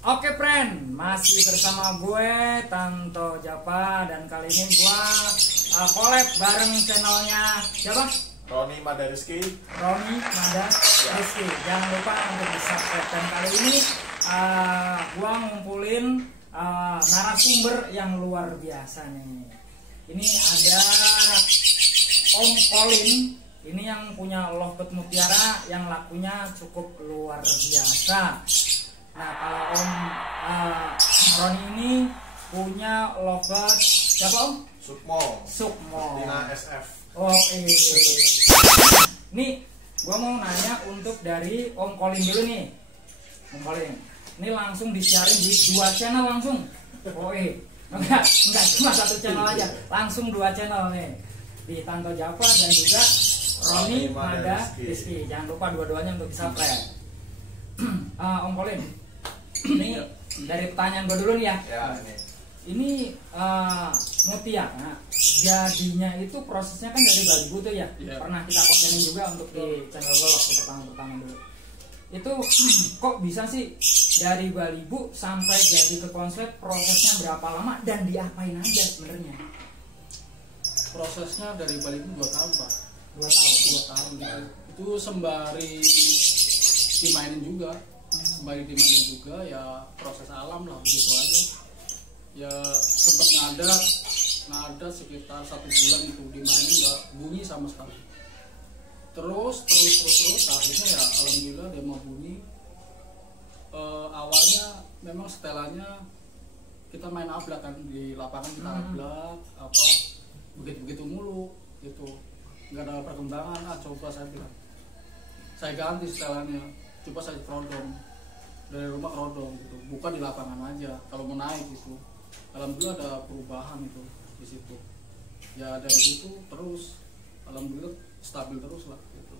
Oke friend, masih bersama gue Tanto Japa dan kali ini gue collab bareng channelnya siapa? Roni Mada Rizky. Roni Mada Rizky. Jangan lupa untuk di subscribe. Dan kali ini gue ngumpulin narasumber yang luar biasa nih. Ini ada Om Colin. Ini yang punya lovebird mutiara yang lakunya cukup luar biasa. Nah kalau Om Roni ini punya lovebird siapa Om? Sukmo. Tina SF. Oh Nih gua mau nanya untuk dari Om Colin dulu nih. Om Colin, ini langsung disiarin di 2 channel langsung. Enggak cuma 1 channel aja, langsung 2 channel nih. Di Tanto Japa dan juga Roni Mada Rizky. Jangan lupa dua-duanya untuk di-subscribe. Om Colin, ini dari pertanyaan gue dulu nih ya. Ini mutiara jadinya itu prosesnya kan dari balibu tuh ya. Pernah kita kontenin juga untuk di channel gue waktu pertama dulu. Itu kok bisa sih dari balibu sampai jadi ke konslet, prosesnya berapa lama dan diapain aja sebenarnya? Prosesnya dari balibu 2 tahun Pak. 2 tahun. 2 tahun gitu. Itu sembari dimainin juga. Sembari dimainin juga ya, proses alam lah begitu aja. Ya sempet ngadat sekitar 1 bulan itu dimainin nggak bunyi sama sekali. Terus akhirnya ya alhamdulillah dia mau bunyi. Awalnya memang setelannya kita main ablak kan di lapangan, kita ablak apa begitu mulu gitu, nggak ada perkembangan. Coba saya bilang saya ganti setelannya, coba saya kerodong dari rumah, kerodong gitu, bukan di lapangan aja kalau mau naik gitu. Alhamdulillah ada perubahan itu di situ. Ya dari situ terus alhamdulillah stabil terus lah gitu.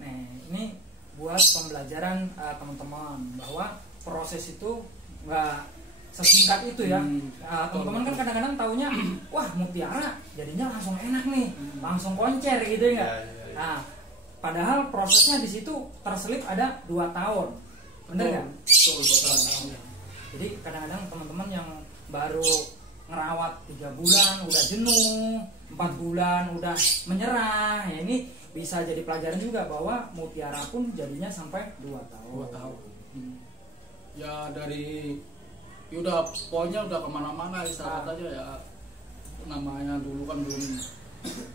Nah ini buat pembelajaran teman-teman bahwa proses itu nggak sesingkat itu ya. Teman-teman kan kadang-kadang taunya wah mutiara jadinya langsung enak nih, langsung koncer gitu ya. Nah padahal prosesnya di situ terselip ada 2 tahun, bener kan? Betul, 2 tahun. Jadi kadang-kadang teman-teman yang baru ngerawat 3 bulan udah jenuh, 4 bulan udah menyerah, ya ini bisa jadi pelajaran juga bahwa mutiara pun jadinya sampai 2 tahun. 2 tahun. Ya dari ya udah pokoknya udah kemana-mana istirahat aja ya. Namanya dulu kan belum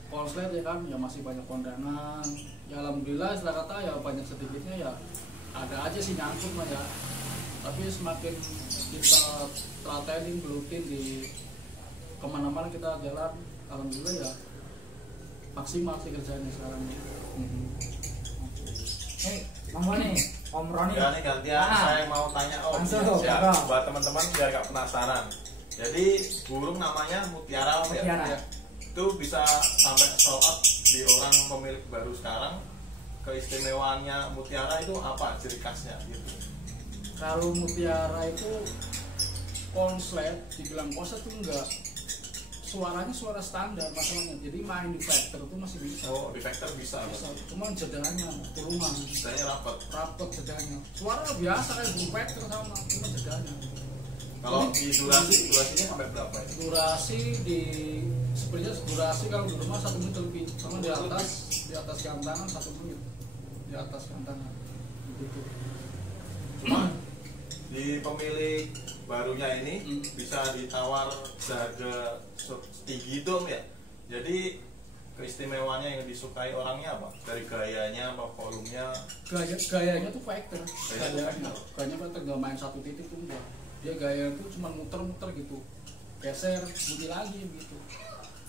konslet ya kan, ya masih banyak kondangan. Ya alhamdulillah istilah kata ya banyak sedikitnya ya ada aja sih nyangkut mah ya. Tapi semakin kita telatenin, gelutin di kemana-mana kita jalan, alhamdulillah ya maksimal sih kerjanya sekarang. Monggo nih Om Roni. Ya nih gantian saya mau tanya Om. Ya, buat teman-teman biar gak penasaran. Jadi burung namanya mutiara Om ya. Itu bisa sampai sold out di orang pemilik baru sekarang. Keistimewaannya mutiara itu apa ciri khasnya gitu? Kalau mutiara itu konslet, dibilang konslet itu enggak, suaranya suara standar masalahnya. Jadi main di vector itu masih bisa. Oh, di vector bisa. Cuman jedanya kurungan. Jedanya rapet jedanya. Suara biasa kayak burung vector sama, cuma jedanya. Kalau di durasinya sampai berapa ya? Durasi sebenarnya durasi kalau di rumah 1 menit lebih, sama di atas gantangan 1 menit. Di atas gantangan. Begitu. Cuma di pemilik barunya ini bisa ditawar seharga setinggi itu Om ya. Jadi keistimewaannya yang disukai orangnya apa? Dari gayanya apa volumenya? Gayanya tuh vector. Gayanya vector, nggak main 1 titik tuh enggak. Dia gaya tuh cuma muter-muter gitu, geser bunyi lagi gitu.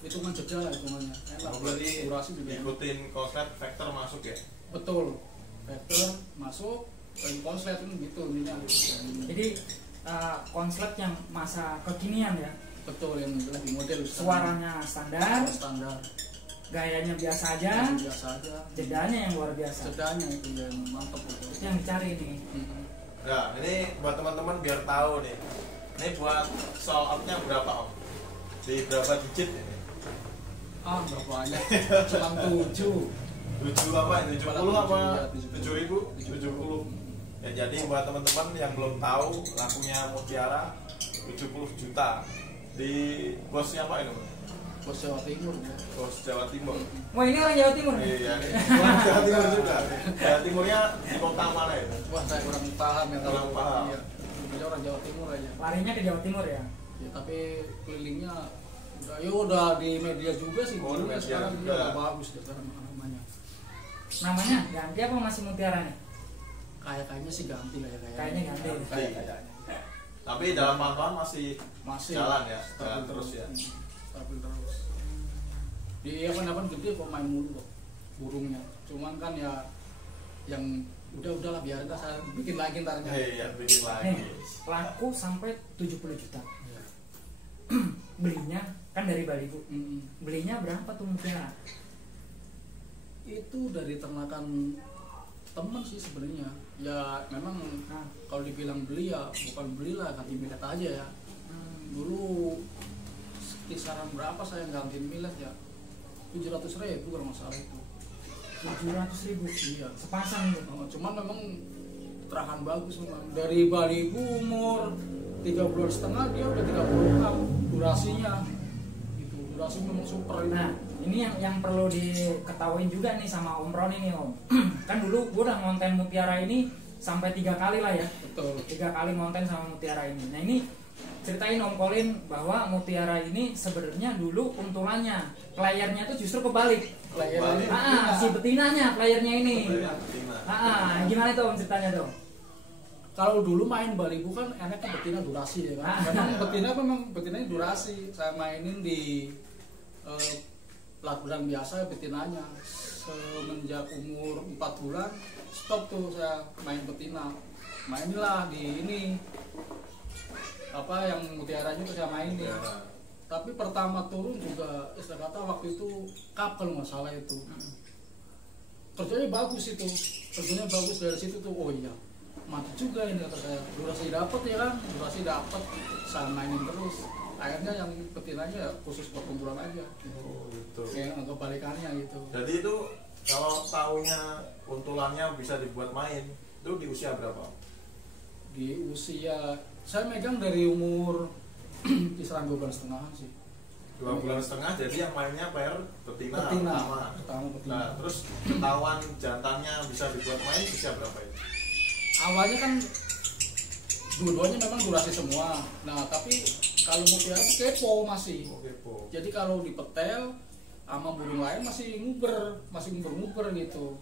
Hitungan jeda lah hitungannya. Enak. Berarti durasi juga ikutin konsep vector masuk ya? Betul, vector masuk konslet gitu intinya. Jadi konslet yang masa kekinian ya. Betul, yang lagi model. Suaranya standar, gayanya biasa aja, jedanya yang luar biasa. Jedanya itu yang mantap itu. Yang dicari nih. Nah ini buat teman-teman biar tahu nih. Ini buat sold outnya berapa Om? Di berapa digit ini? Nggak banyak, cuma 7. 7 apa? 70 apa? 7.000? 70. Ya, jadi buat teman-teman yang belum tahu, lakunya Mutiara 70 juta di bos siapa ini? Bos Jawa Timur ya. Bos Jawa Timur. Wah, ini orang Jawa Timur. Iya, ini orang Jawa Timur juga. Jawa Timurnya di kota mana itu? Wah, saya kurang paham ya kalau Kurang paham. Iya. Dia orang Jawa Timur aja. Larinya ke Jawa Timur ya. Ya, tapi kelilingnya udah di media juga sih. Oh, di media sekarang juga. dia udah bagus deh sekarang namanya. Namanya ganti apa masih Mutiara nih? Kayaknya sih ganti Kayaknya ganti. Kayaknya. Tapi dalam pantauan masih jalan ya, jalan terus ya. Stabil terus. Di event-event gede kok main mulu kok burungnya. Cuman kan ya yang udahlah biarin lah, saya bikin lagi ntarnya. Iya, bikin lagi. Nih, laku sampai 70 juta. Iya. Belinya kan dari Bali Bu. Belinya berapa tuh Mutiara? Itu dari ternakan temen sih sebenarnya. Ya memang kalau dibilang beli ya bukan belilah, ganti milet aja ya. Dulu kisaran berapa saya ganti milet ya? 700.000 kalau nggak salah itu. 700.000. Iya. Sepasang tuh. Cuman memang terahan bagus memang. Dari Bali umur 3,5 bulan dia udah 30 durasinya. Itu durasi memang super. Nah, ini yang perlu diketahui juga nih sama Om Ron ini Om. Kan dulu gue udah ngonten Mutiara ini sampai 3 kali lah ya. Betul. 3 kali ngonten sama Mutiara ini. Nah ini ceritain Om Colin bahwa Mutiara ini sebenarnya dulu untulannya playernya tuh justru kebalik. Si betinanya playernya ini. Gimana tuh Om ceritanya tuh? Kalau dulu main Bali bukan enaknya betina durasi ya kan. Memang betinanya durasi. Saya mainin di laguran biasa betinanya. Semenjak umur 4 bulan stop tuh saya main betina. Mainilah di ini apa yang mutiaranya tuh saya mainin. Tapi pertama turun juga istilah kata waktu itu kapel masalah itu. Kerjanya bagus itu. Kerjanya bagus dari situ tuh. Oh iya. Mati juga ini kata saya. Durasi dapat ya kan. Durasi dapat. Saya mainin terus. Akhirnya yang betinanya ya khusus buat kumpulan aja. Oh, gitu. Kayak kebalikannya gitu. Jadi itu kalau taunya untulannya bisa dibuat main, itu di usia berapa? Di usia saya megang dari umur kisaran 2,5 bulan sih. 2,5 bulan, jadi yang mainnya player betina pertama. Betina. Nah, terus ketahuan jantannya bisa dibuat main usia berapa itu? Awalnya kan dua-duanya memang durasi semua. Nah, tapi kalau mutiara kepo masih. Oh, kepo. Jadi kalau dipetel sama burung lain masih nguber gitu.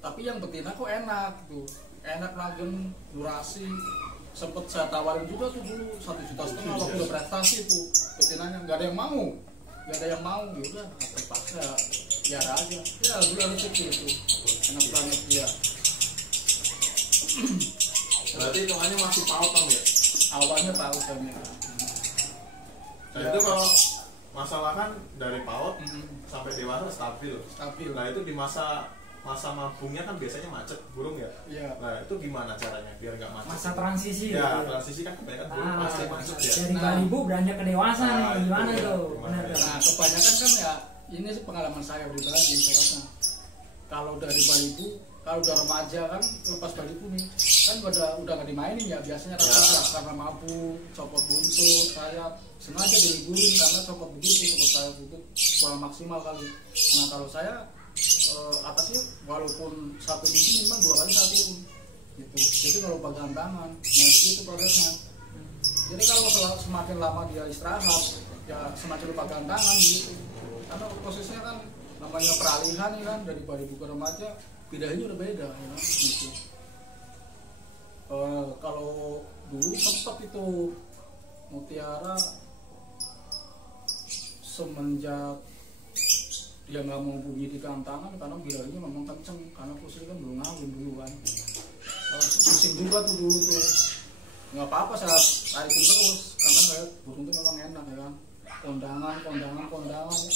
Tapi yang betina kok enak tuh. Enak nagem durasi. Sempet saya tawarin juga tuh dulu 1,5 juta waktu udah prestasi tuh betinanya, nggak ada yang mau ya udah terpaksa biar aja ya bulan rezeki itu enak banget dia. Berarti hitungannya masih pautan ya? Awalnya pautan ya. Nah itu kalau masalah kan dari paut sampai dewasa stabil. Nah itu di masa mabungnya kan biasanya macet burung ya. Iya. Nah itu gimana caranya biar nggak macet? Masa transisi. Ya transisi kan kebanyakan burung pasti macet ya. Dari Bali Bu beranjak ke dewasa nih, gimana tuh? Gimana? Nah kebanyakan kan ya ini sih pengalaman saya pribadi soalnya. Kalau dari Bali Bu, kalau udah remaja kan lepas Bali Bu nih, kan udah nggak dimainin ya biasanya karena mabuk, copot buntut, sayap sengaja diliburin karena copot begitu, copot sayap buntut kurang maksimal kali. Nah kalau saya atasnya walaupun 1 minggu memang 2 kali saya turun gitu. Jadi kalau pegang tangan, nah itu prosesnya. Jadi kalau semakin lama dia istirahat, ya semakin lupa pegang tangan gitu. Karena prosesnya kan namanya peralihan ya kan dari Bali Bu ke remaja, bedanya udah beda ya kan gitu. Kalau dulu sempat itu mutiara semenjak dia nggak mau bunyi di tangan karena bilangnya memang kenceng karena posisi kan belum ngawin dulu kan. Pusing juga tuh dulu tuh. Nggak apa-apa saya tarikin terus karena ngeliat burung tuh memang enak ya kan. Kondangan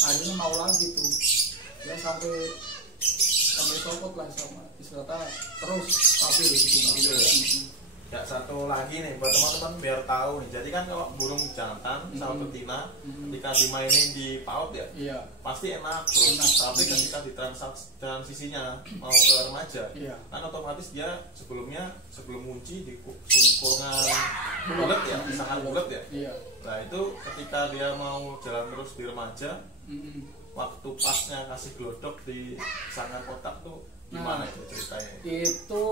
akhirnya mau lagi tuh. Ya sampai copot lah sama istilahnya terus stabil gitu. Ya satu lagi nih buat teman-teman biar tahu nih. Jadi kan kalau burung jantan sama betina ketika dimainin di paut ya, pasti enak terus. Tapi ketika di transisinya mau ke remaja, kan otomatis dia sebelum ngunci di kurungan bulat ya, sangat bulat ya. Nah itu ketika dia mau jalan terus di remaja, waktu pasnya kasih glodok di sangkar kotak tuh gimana itu ceritanya? Itu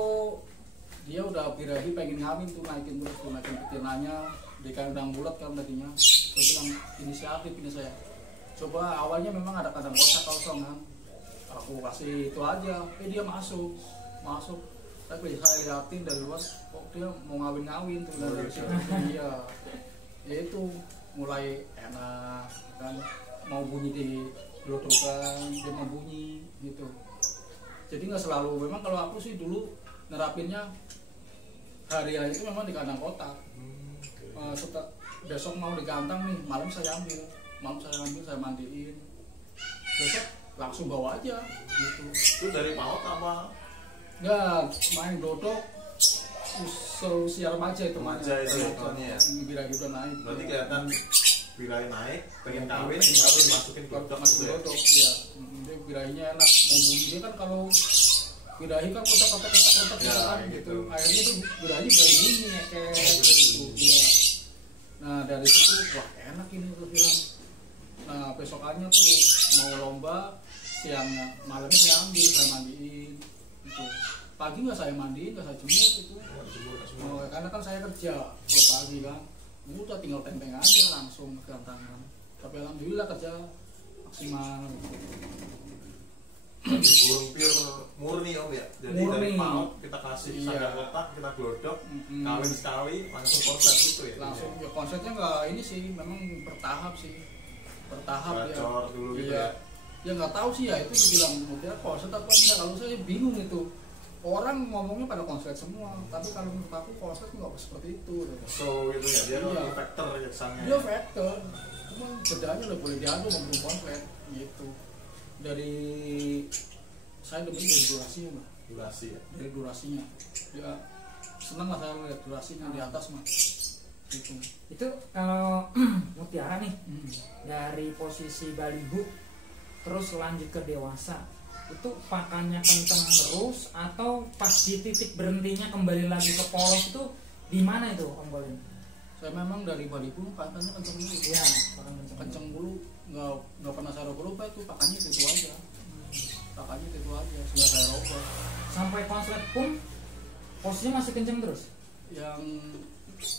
dia udah birahi pengen ngawin tuh, naikin betinanya di kandang bulat kan tadinya. Saya bilang inisiatif ini saya coba, awalnya memang ada kandang kotak kosong kan, aku kasih itu aja, dia masuk tapi saya liatin dari luar kok dia mau ngawin tuh dari situ. Iya ya itu mulai enak kan, mau bunyi di gelodokan dia mau bunyi gitu. Jadi nggak selalu, memang kalau aku sih dulu nerapinnya hari-hari itu memang di kandang kotak. Besok mau digantang nih, malam saya ambil, saya mandiin, besok langsung bawa aja gitu. Itu dari paut apa? Enggak, main dodok usia remaja itu. Remaja itu ya. Birahi udah naik. Berarti kelihatan birahi naik, pengen kawin masukin glodok ya. Dia birahinya enak, mau bunyi dia kan kalau birahi kan kotak ya, gitu. Akhirnya tuh birahi bunyi kayak gitu. Iya. Nah dari situ wah enak ini tuh bilang. Nah besokannya tuh mau lomba, siangnya malamnya saya ambil, saya mandiin itu. Pagi nggak saya mandiin, nggak saya jemur itu. Karena kan saya kerja kalau pagi kan, udah tinggal teng-teng aja langsung ke gantangan. Tapi alhamdulillah kerja maksimal. Burung pure murni om ya. Jadi dari paut kita kasih sangkar kotak, kita glodok, kawin sekali langsung konsep gitu ya. Langsung ya konsepnya nggak ini sih, memang bertahap Bacor ya. Dulu gitu ya. Ya nggak tahu sih ya, itu dibilang mutiara konsep apa enggak, kalau saya bingung itu. Orang ngomongnya pada konsep semua, tapi kalau menurut aku konsep nggak seperti itu. So gitu ya, dia factor ya kesannya. Dia factor, cuma bedanya udah boleh diadu sama burung konsep gitu. Dari saya demen dari durasinya mah. Durasi ya. Dari durasinya, dia senang lah saya lihat durasinya di atas mah. Gitu. Itu kalau mutiara nih dari posisi balihu terus lanjut ke dewasa, itu pakannya kenceng terus atau pas di titik berhentinya kembali lagi ke polos itu di mana itu Om Colin? Saya memang dari balihu pakannya kenceng dulu. Iya, kenceng dulu, nggak pernah saya rubah itu pakannya itu aja. Pakannya itu aja, sudah saya rubah. Sampai konslet pun posisinya masih kenceng terus. Yang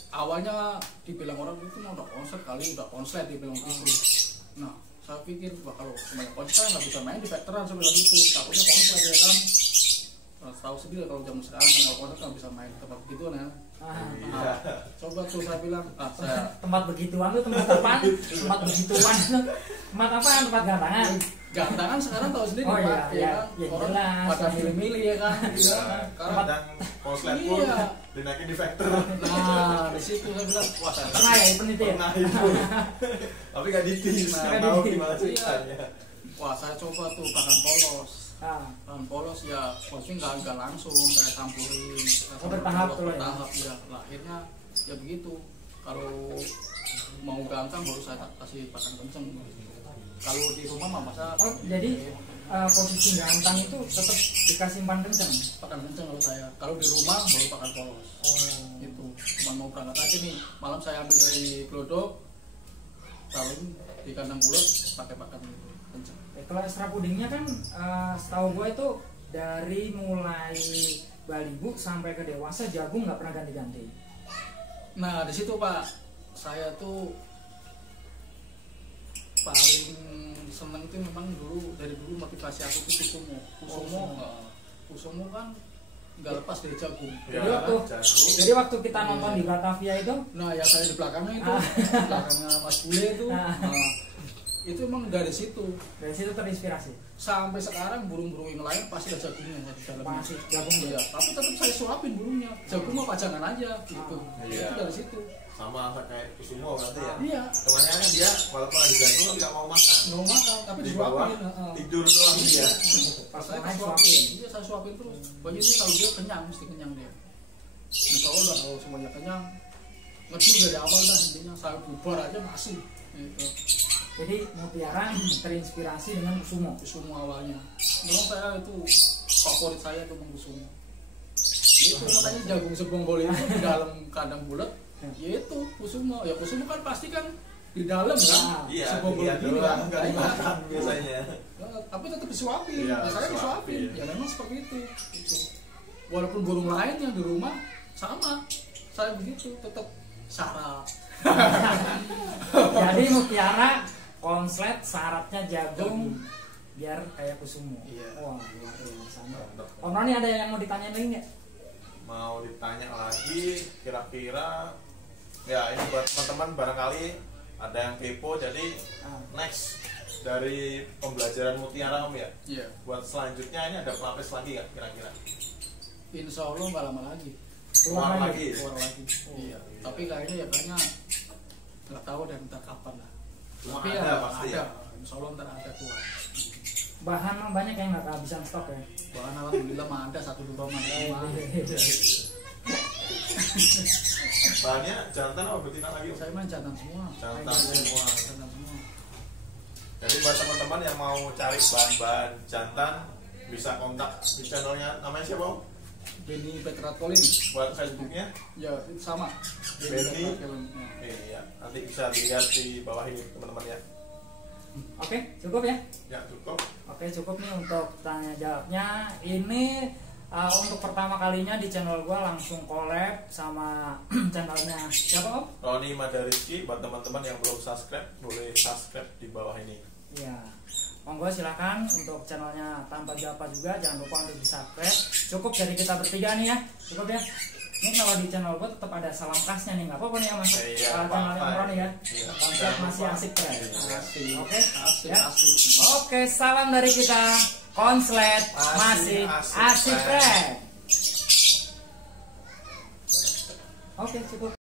awalnya dibilang orang itu mau udah konslet dibilang gitu. Nah saya pikir kalau semuanya konslet nggak bisa main di veteran sebilang itu, takutnya konslet ya kan. Tahu sendiri kalau zaman sekarang kalau konslet nggak bisa main tempat begitu nah. Coba tuh saya bilang tempat begituan tuh tempat apaan? Tempat begituan tempat apaan? Tempat gantangan sekarang tahu sendiri Pak, ya orang pada milih-milih ya kan. Kadang konslet pun dinaikin di factor. Nah di situ saya bilang wah saya pernah ya peneliti ya. Tapi nggak ditis, nggak tahu gimana ceritanya. Wah saya coba tuh pakan polos ya, maksudnya nggak langsung saya campurin. Bertahap ya. Lah akhirnya ya begitu. Kalau mau gantang baru saya kasih pakan kenceng. Kalau di rumah mah masa. Jadi posisi gantang itu tetap dikasih pakan kenceng. Pakan kenceng kalau saya. Kalau di rumah baru pakan polos. Itu. Cuma mau berangkat aja nih. Malam saya ambil dari glodok, kawin di kandang bulat pakai pakan kenceng. Kalau extra pudingnya kan setahu gue itu dari mulai balihu sampai ke dewasa jagung nggak pernah ganti-ganti. Nah di situ Pak, saya tuh paling seneng itu memang dari dulu motivasi aku tuh Kusumo kan nggak lepas dari jagung. Jadi waktu kita nonton di Batavia itu, nah ya saya di belakangnya itu, belakangnya Mas Bule itu. Itu emang dari situ terinspirasi. Sampai sekarang burung-burung yang lain pasti ada jagungnya di dalamnya. Masih jagung ya. Tapi tetap saya suapin burungnya. Jagung mah pajangan aja gitu. Itu dari situ. Sama kayak Kusumo berarti ya. Iya. Kebanyakan dia walaupun ada jagung nggak mau makan. Nggak mau makan, tapi di bawah tidur doang dia. Pas saya suapin. Iya saya suapin terus. Pokoknya ini kalau dia kenyang mesti kenyang dia. insya Allah kalau semuanya kenyang ngedul dari awal dah, intinya saya bubar aja masih gitu. Jadi Mutiara terinspirasi dengan Kusumo. Kusumo awalnya memang saya itu favorit saya itu Kusumo. Itu makanya jagung sebonggol itu di dalam kandang bulat yaitu Kusumo. Ya Kusumo kan pasti kan di dalam kan, sebonggol ini kan nggak dimakan biasanya. Tapi tetap disuapin. Ya, saya disuapin. Ya memang seperti itu. Gitu. Walaupun burung lain yang di rumah sama, saya begitu tetap syarat. Jadi Mutiara konslet syaratnya jagung biar kayak Kusumo. Wah, luar biasa. Om Roni ada yang mau ditanyain lagi nggak? Mau ditanya lagi, kira-kira ya ini buat teman-teman barangkali ada yang kepo, jadi next dari pembelajaran Mutiara Om ya. Buat selanjutnya ini ada pelapis lagi nggak kira-kira? Insya Allah nggak lama lagi. Keluar lagi. Iya. Tapi kayaknya nggak tahu dan entah kapan lah. Cuma tapi ada pasti. Ada. Insya Allah ntar ada keluar. Bahan mah banyak yang nggak kehabisan stok ya. Bahan alhamdulillah mah ada 1-2 mah. Bahannya jantan apa betina lagi? Saya mah jantan semua. Jantan semua. Jantan semua. Jadi buat teman-teman yang mau cari bahan-bahan jantan bisa kontak di channelnya, namanya siapa Om? Benny Petrat Colin. Buat Facebooknya? Ya itu sama. Benny. Iya, nanti bisa dilihat di bawah ini teman-teman ya. Oke, cukup ya? Ya cukup. Oke, cukup nih untuk tanya jawabnya. Ini untuk pertama kalinya di channel gua langsung collab sama channelnya siapa Om? Roni Madariski. Buat teman-teman yang belum subscribe boleh subscribe di bawah ini. Iya. Monggo silakan untuk channelnya Tanpa Japa juga, jangan lupa untuk di subscribe. Cukup dari kita bertiga nih ya, cukup ya. Ini kalau di channel gue tetap ada salam khasnya nih, nggak apa-apa nih ya mas. Channelnya Om Roni ya. Konsep masih asik keren. Oke, ya. Oke, salam dari kita. Konslet masih asik keren. Oke, cukup.